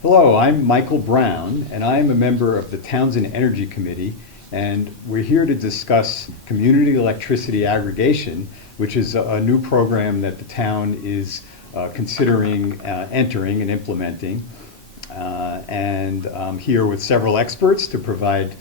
Hello, I'm Michael Brown, and I am a member of the Townsend Energy Committee, and we're here to discuss community electricity aggregation, which is a new program that the town is considering entering and implementing. And I'm here with several experts to provide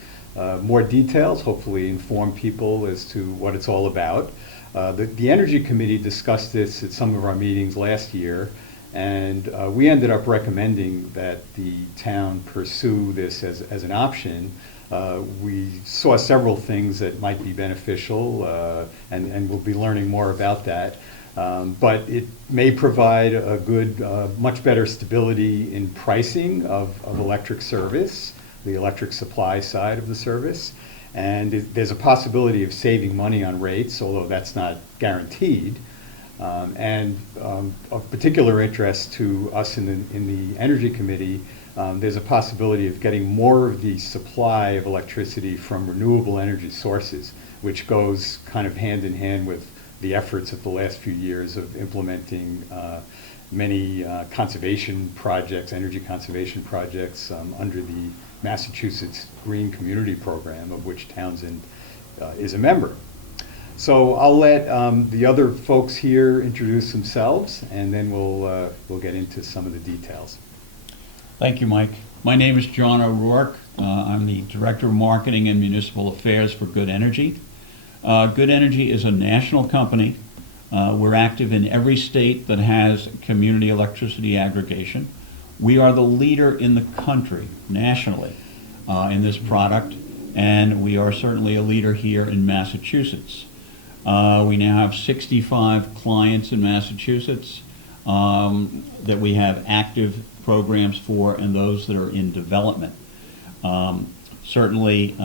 more details, hopefully inform people as to what it's all about. The Energy Committee discussed this at some of our meetings last year, and we ended up recommending that the town pursue this as an option. We saw several things that might be beneficial, and we'll be learning more about that. But it may provide a good, much better stability in pricing of electric service, the electric supply side of the service. And there's a possibility of saving money on rates, although that's not guaranteed. Of particular interest to us in the Energy Committee, there's a possibility of getting more of the supply of electricity from renewable energy sources, which goes kind of hand in hand with the efforts of the last few years of implementing many conservation projects, energy conservation projects under the Massachusetts Green Community Program, of which Townsend is a member. So I'll let the other folks here introduce themselves, and then we'll get into some of the details. Thank you, Mike. My name is John O'Rourke. I'm the Director of Marketing and Municipal Affairs for Good Energy. Good Energy is a national company. We're active in every state that has community electricity aggregation. We are the leader in the country, nationally, in this product, and we are certainly a leader here in Massachusetts. We now have 65 clients in Massachusetts that we have active programs for, and those that are in development. Certainly,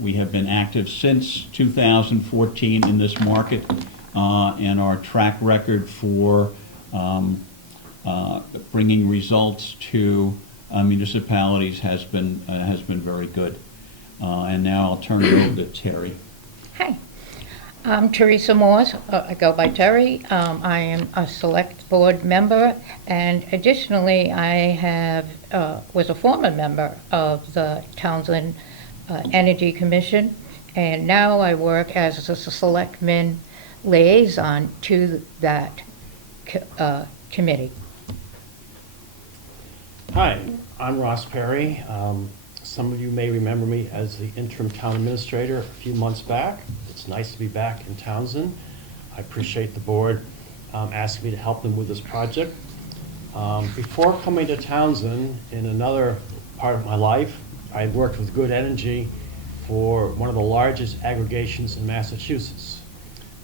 we have been active since 2014 in this market, and our track record for bringing results to municipalities has been very good. And now I'll turn it over to Terry. Hi, I'm Teresa Morse. I go by Terry. I am a select board member, and additionally, I was a former member of the Townsend Energy Commission, and now I work as a selectman liaison to that committee. Hi, I'm Ross Perry. Some of you may remember me as the interim town administrator a few months back. It's nice to be back in Townsend. I appreciate the board asking me to help them with this project. Before coming to Townsend, in another part of my life, I worked with Good Energy for one of the largest aggregations in Massachusetts.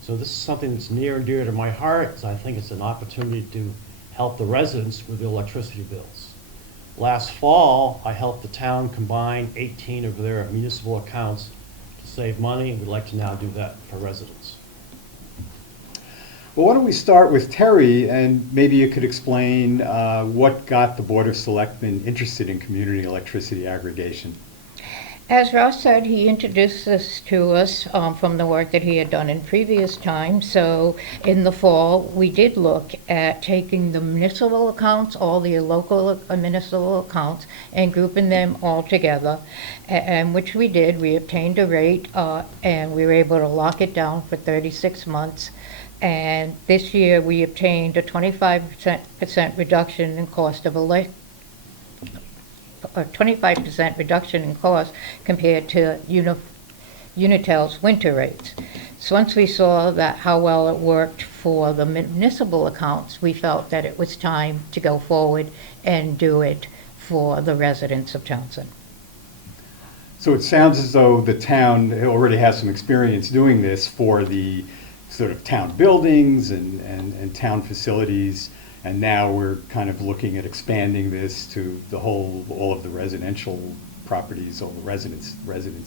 So this is something that's near and dear to my heart, as I think it's an opportunity to help the residents with the electricity bills. Last fall, I helped the town combine 18 of their municipal accounts to save money, and we'd like to now do that for residents. Well, why don't we start with Terry, and maybe you could explain what got the Board of Selectmen interested in community electricity aggregation. As Ross said, he introduced this to us from the work that he had done in previous times. So in the fall, we did look at taking the municipal accounts, all the local municipal accounts, and grouping them all together, and which we did. We obtained a rate, and we were able to lock it down for 36 months. And this year, we obtained a 25% reduction in cost of a 25% reduction in cost compared to Unitel's winter rates. So once we saw that how well it worked for the municipal accounts, we felt that it was time to go forward and do it for the residents of Townsend. So it sounds as though the town already has some experience doing this for the sort of town buildings and town facilities. And now we're kind of looking at expanding this to all of the residential properties, all the residents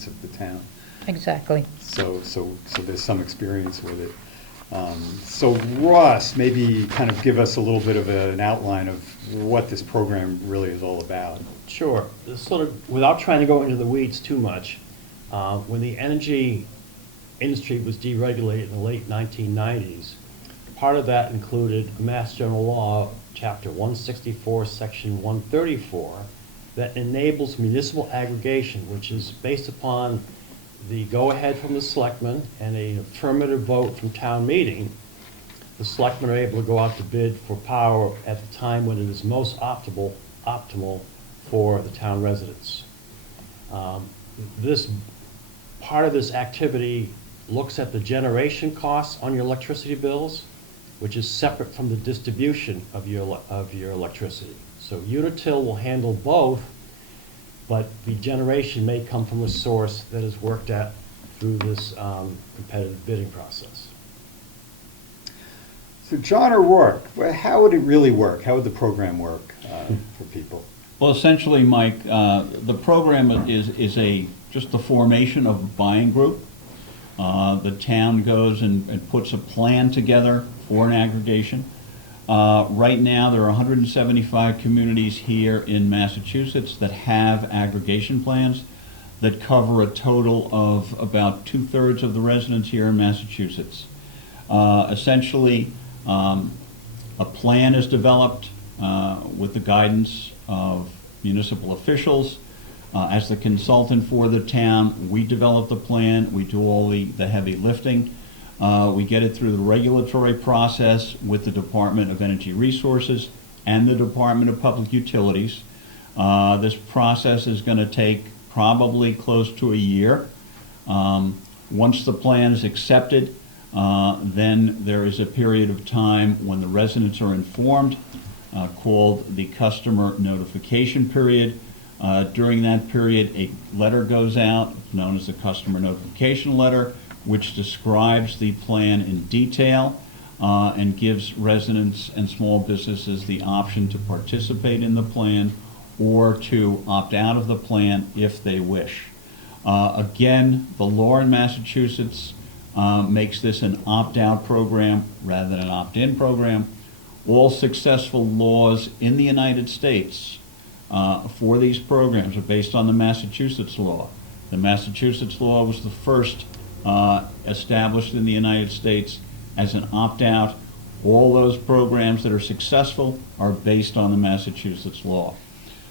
of the town. Exactly. So there's some experience with it. So Ross, maybe kind of give us a little bit of an outline of what this program really is all about. Sure. This sort of, without trying to go into the weeds too much, when the energy industry was deregulated in the late 1990s, part of that included Mass General Law, Chapter 164, Section 134, that enables municipal aggregation, which is based upon the go-ahead from the selectmen and an affirmative vote from town meeting. The selectmen are able to go out to bid for power at the time when it is most optimal for the town residents. This part of this activity looks at the generation costs on your electricity bills, which is separate from the distribution of your electricity. So Unitil will handle both, but the generation may come from a source that is worked at through this competitive bidding process. So John O'Rourke, how would it really work? How would the program work for people? Well, essentially, Mike, the program is just the formation of a buying group. The town goes and puts a plan together for an aggregation. Right now, there are 175 communities here in Massachusetts that have aggregation plans that cover a total of about 2/3 of the residents here in Massachusetts. Essentially, a plan is developed with the guidance of municipal officials. As the consultant for the town, we develop the plan, we do all the heavy lifting. We get it through the regulatory process with the Department of Energy Resources and the Department of Public Utilities. This process is going to take probably close to a year. Once the plan is accepted, then there is a period of time when the residents are informed, called the customer notification period. During that period, a letter goes out known as the customer notification letter, which describes the plan in detail and gives residents and small businesses the option to participate in the plan or to opt out of the plan if they wish. Again, the law in Massachusetts makes this an opt-out program rather than an opt-in program. All successful laws in the United States for these programs are based on the Massachusetts law. The Massachusetts law was the first established in the United States as an opt-out. All those programs that are successful are based on the Massachusetts law.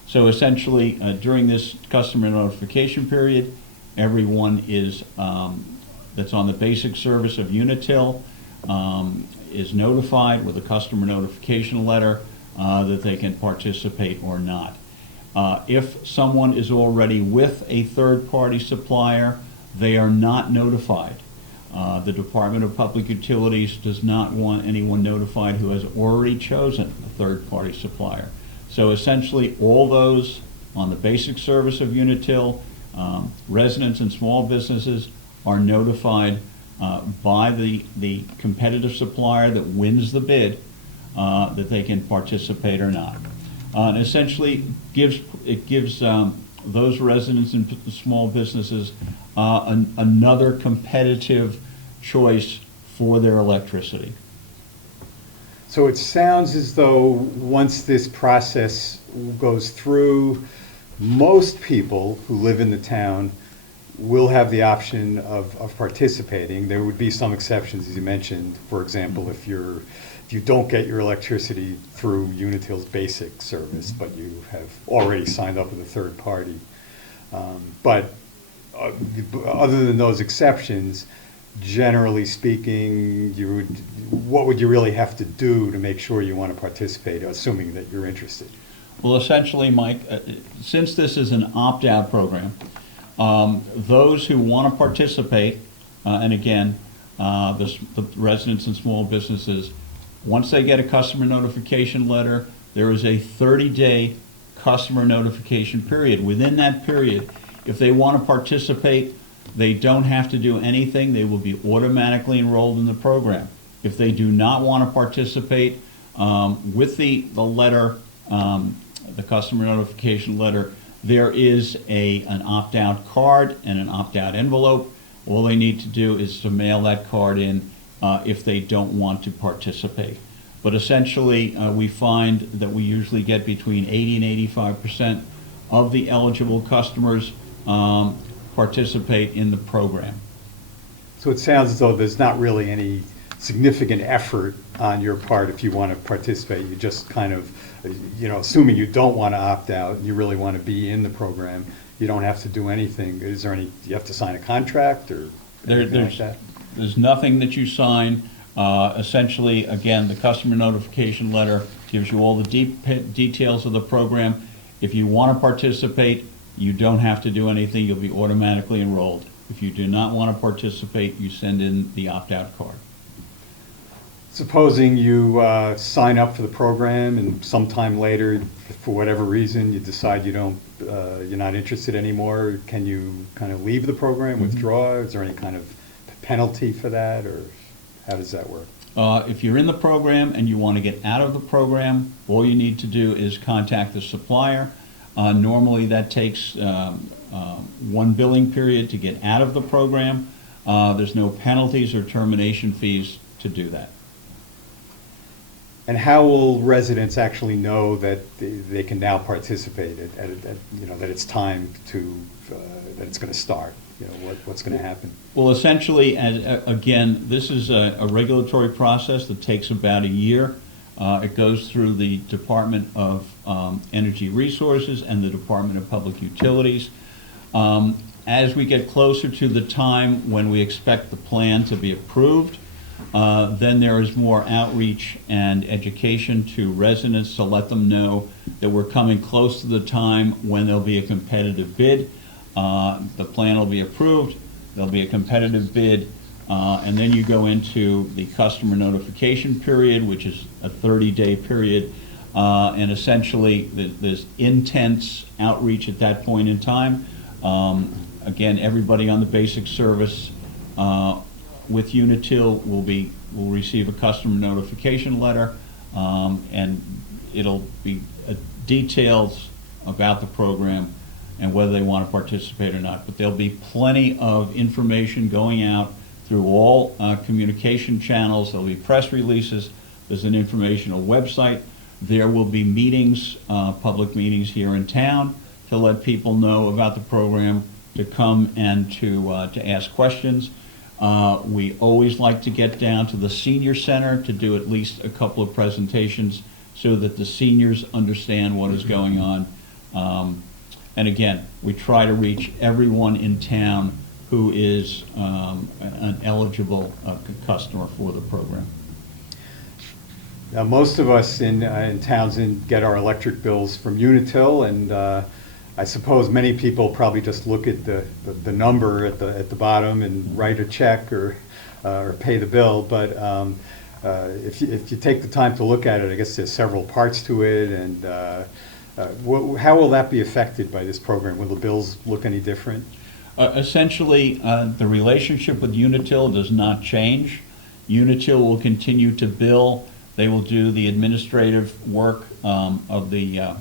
So essentially, during this customer notification period, everyone is that's on the basic service of Unitil is notified with a customer notification letter that they can participate or not. If someone is already with a third-party supplier, they are not notified. The Department of Public Utilities does not want anyone notified who has already chosen a third-party supplier. So essentially, all those on the basic service of Unitil, residents and small businesses are notified by the competitive supplier that wins the bid that they can participate or not. And essentially, it gives those residents and small businesses another competitive choice for their electricity. So it sounds as though once this process goes through, most people who live in the town will have the option of participating. There would be some exceptions, as you mentioned. For example, if you don't get your electricity through Unitil's basic service, but you have already signed up with a third party. But other than those exceptions, generally speaking, what would you really have to do to make sure you want to participate, assuming that you're interested? Well, essentially, Mike, since this is an opt-out program, those who want to participate, and again, the residents and small businesses, once they get a customer notification letter, there is a 30-day customer notification period. Within that period, if they want to participate, they don't have to do anything. They will be automatically enrolled in the program. If they do not want to participate, with the letter, the customer notification letter, there is an opt-out card and an opt-out envelope. All they need to do is to mail that card in if they don't want to participate. But essentially, we find that we usually get between 80 and 85% of the eligible customers participate in the program. So it sounds as though there's not really any significant effort on your part if you want to participate. You just kind of, assuming you don't want to opt out, and you really want to be in the program, you don't have to do anything. Is there any, do you have to sign a contract or anything like that? There's nothing that you sign. Essentially, again, the customer notification letter gives you all the details of the program. If you want to participate, you don't have to do anything. You'll be automatically enrolled. If you do not want to participate, you send in the opt-out card. Supposing you sign up for the program and sometime later, for whatever reason, you decide you're not interested anymore, can you kind of leave the program, withdraw? Is there any kind of penalty for that, or how does that work? If you're in the program and you want to get out of the program, all you need to do is contact the supplier. Normally that takes one billing period to get out of the program. There's no penalties or termination fees to do that. And how will residents actually know that they can now participate, that it's time to, that it's going to start? What's going to happen? Well, essentially, again, this is a regulatory process that takes about a year. It goes through the Department of Energy Resources and the Department of Public Utilities. As we get closer to the time when we expect the plan to be approved, then there is more outreach and education to residents to let them know that we're coming close to the time when there'll be a competitive bid. The plan will be approved, there'll be a competitive bid, and then you go into the customer notification period, which is a 30-day period, and essentially there's intense outreach at that point in time. Again, everybody on the basic service with Unitil will receive a customer notification letter, and it'll be details about the program and whether they want to participate or not. But there'll be plenty of information going out through all communication channels. There'll be press releases. There's an informational website. There will be meetings, public meetings here in town to let people know about the program, to come and to ask questions. We always like to get down to the senior center to do at least a couple of presentations so that the seniors understand what is going on. And again, we try to reach everyone in town who is an eligible customer for the program. Now, most of us in Townsend get our electric bills from Unitil, and I suppose many people probably just look at the number at the bottom and write a check or pay the bill. But if you take the time to look at it, I guess there's several parts to it, and how will that be affected by this program? Will the bills look any different? Essentially, the relationship with Unitil does not change. Unitil will continue to bill. They will do the administrative work of the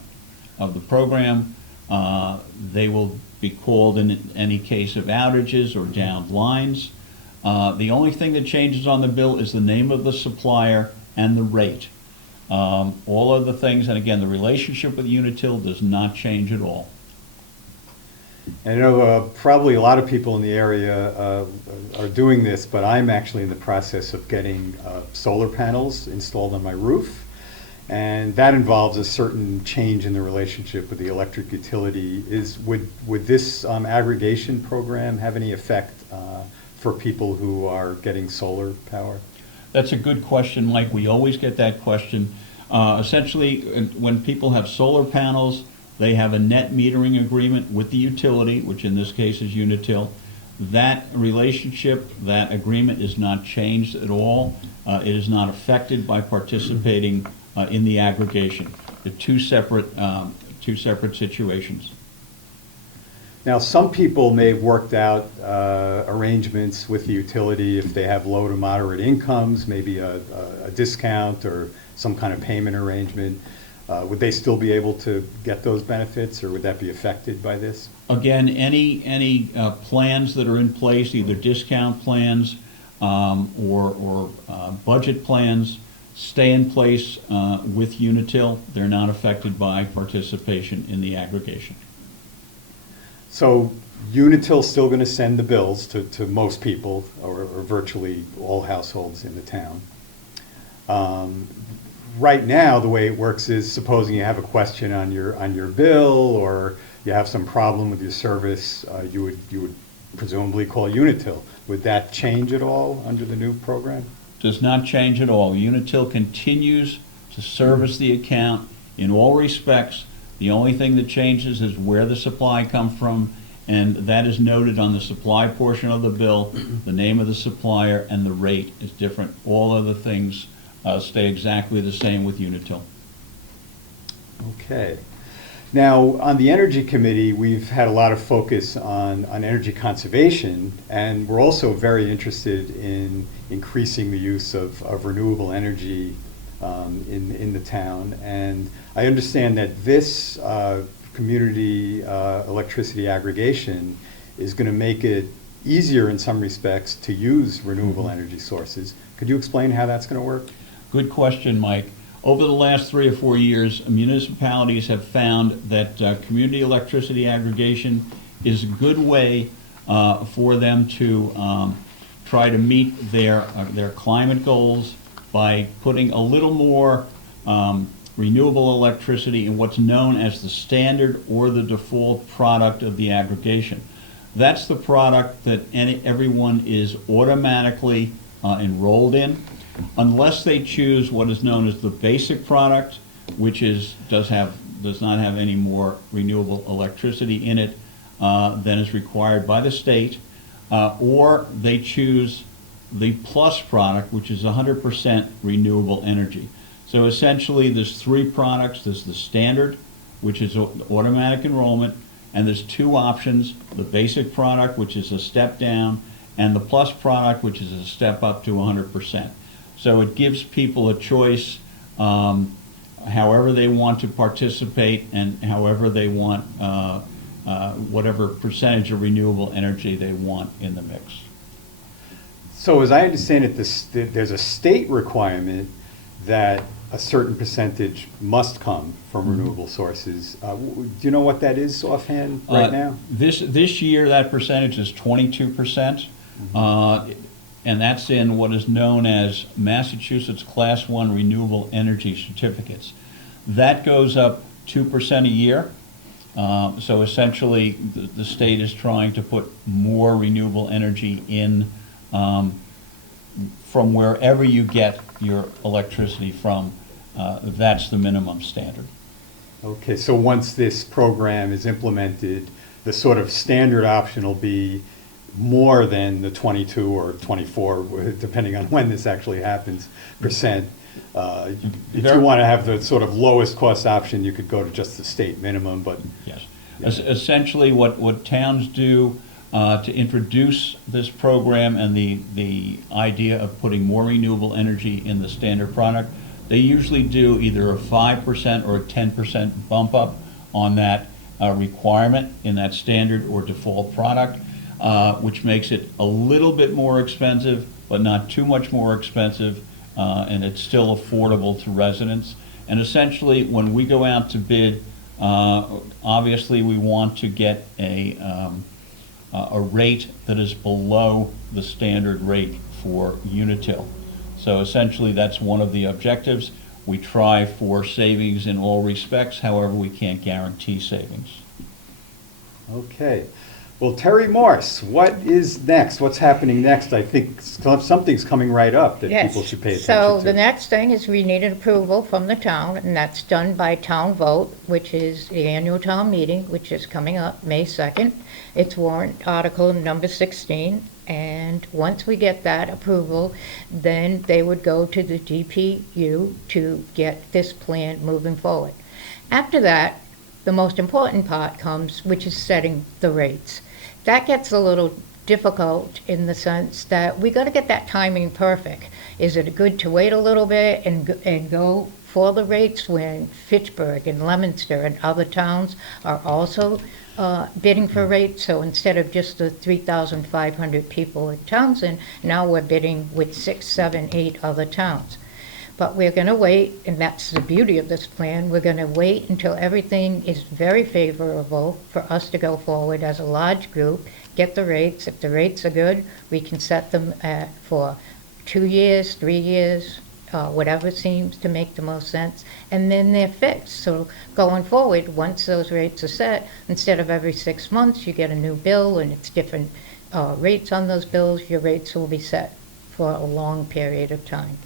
program. They will be called in any case of outages or downed lines. The only thing that changes on the bill is the name of the supplier and the rate. All of the things, and again, the relationship with Unitil does not change at all. I know probably a lot of people in the area are doing this, but I'm actually in the process of getting solar panels installed on my roof. And that involves a certain change in the relationship with the electric utility. Would this aggregation program have any effect for people who are getting solar power? That's a good question, Mike. We always get that question. Essentially, when people have solar panels, they have a net metering agreement with the utility, which in this case is Unitil. That relationship, that agreement is not changed at all. It is not affected by participating in the aggregation. They're two separate situations. Now, some people may have worked out arrangements with the utility if they have low to moderate incomes, maybe a discount or some kind of payment arrangement. Would they still be able to get those benefits, or would that be affected by this? Again, any plans that are in place, either discount plans or budget plans, stay in place with Unitil. They're not affected by participation in the aggregation. So Unitil's still going to send the bills to most people, or virtually all households in the town. Right now, the way it works is, supposing you have a question on your bill, or you have some problem with your service, you would presumably call Unitil. Would that change at all under the new program? Does not change at all. Unitil continues to service the account in all respects. The only thing that changes is where the supply comes from, and that is noted on the supply portion of the bill. The name of the supplier and the rate is different. All other things stay exactly the same with Unitil. Okay. Now, on the Energy Committee, we've had a lot of focus on energy conservation, and we're also very interested in increasing the use of renewable energy in the town. And I understand that this community electricity aggregation is going to make it easier in some respects to use renewable energy sources. Could you explain how that's going to work? Good question, Mike. Over the last 3 or 4 years, municipalities have found that community electricity aggregation is a good way for them to try to meet their climate goals by putting a little more renewable electricity in what's known as the standard or the default product of the aggregation. That's the product that everyone is automatically enrolled in, unless they choose what is known as the basic product, which does not have any more renewable electricity in it than is required by the state, or they choose the plus product, which is 100% renewable energy. So essentially, there's 3 products. There's the standard, which is automatic enrollment, and there's 2 options: the basic product, which is a step down, and the plus product, which is a step up to 100%. So it gives people a choice, however they want to participate and however they want, whatever percentage of renewable energy they want in the mix. So as I understand it, there's a state requirement that a certain percentage must come from renewable sources. Do you know what that is offhand right now? This year, that percentage is 22%. And that's in what is known as Massachusetts Class 1 Renewable Energy Certificates. That goes up 2% a year. So essentially, the state is trying to put more renewable energy in from wherever you get your electricity from. That's the minimum standard. Okay, so once this program is implemented, the sort of standard option will be more than the 22 or 24, depending on when this actually happens, percent. If you want to have the sort of lowest cost option, you could go to just the state minimum, but... Yes. Essentially, what towns do to introduce this program and the idea of putting more renewable energy in the standard product, they usually do either a 5% or a 10% bump up on that requirement in that standard or default product. Which makes it a little bit more expensive, but not too much more expensive, and it's still affordable to residents. And essentially, when we go out to bid, obviously we want to get a rate that is below the standard rate for Unitil. So essentially, that's one of the objectives. We try for savings in all respects, however, we can't guarantee savings. Okay. Well, Terry Morse, what is next? What's happening next? I think something's coming right up that Yes. people should pay attention So to. the next thing is we need an approval from the town, and that's done by town vote, which is the annual town meeting, which is coming up May 2nd. It's warrant article number 16, and once we get that approval, then they would go to the DPU to get this plan moving forward. After that, the most important part comes, which is setting the rates. That gets a little difficult in the sense that we got to get that timing perfect. Is it good to wait a little bit and go for the rates when Fitchburg and Leominster and other towns are also bidding for rates? So instead of just the 3,500 people in Townsend, now we're bidding with 6, 7, 8 other towns. But we're going to wait, and that's the beauty of this plan, we're going to wait until everything is very favorable for us to go forward as a large group, get the rates. If the rates are good, we can set them for 2 years, 3 years, whatever seems to make the most sense, and then they're fixed. So going forward, once those rates are set, instead of every 6 months, you get a new bill and it's different rates on those bills, your rates will be set for a long period of time.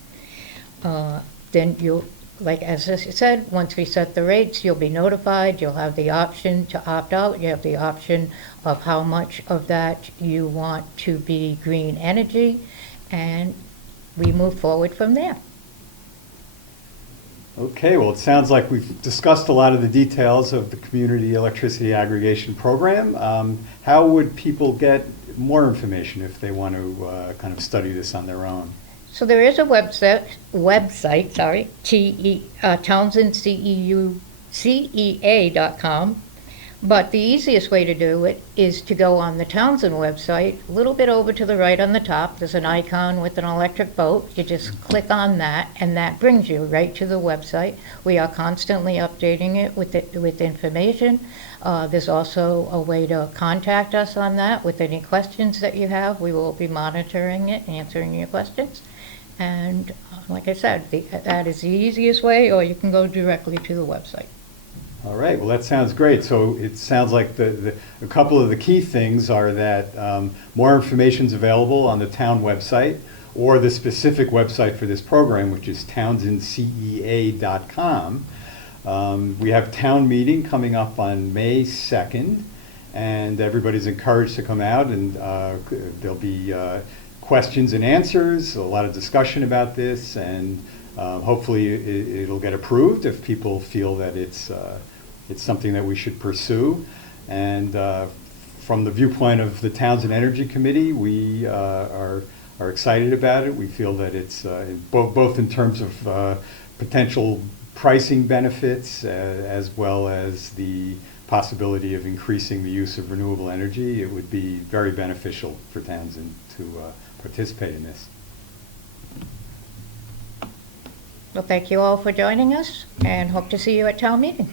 Then you'll, like as I said, once we set the rates, you'll be notified, you'll have the option to opt out, you have the option of how much of that you want to be green energy, and we move forward from there. Okay, well, it sounds like we've discussed a lot of the details of the community electricity aggregation program. How would people get more information if they want to kind of study this on their own? So there is a website, TownshendCEA.com. But the easiest way to do it is to go on the Townsend website, a little bit over to the right on the top, there's an icon with an electric boat. You just click on that, and that brings you right to the website. We are constantly updating it with information. There's also a way to contact us on that with any questions that you have. We will be monitoring it, answering your questions. And like I said, that is the easiest way, or you can go directly to the website. All right, well, that sounds great. So it sounds like a couple of the key things are that more information is available on the town website or the specific website for this program, which is townsendcea.com. We have town meeting coming up on May 2nd, and everybody's encouraged to come out, and there'll be questions and answers, a lot of discussion about this, and hopefully it'll get approved if people feel that it's something that we should pursue. And from the viewpoint of the Townsend Energy Committee, we are excited about it. We feel that it's both in terms of potential pricing benefits as well as the possibility of increasing the use of renewable energy. It would be very beneficial for Townsend to participate in this. Well, thank you all for joining us, and hope to see you at town meeting.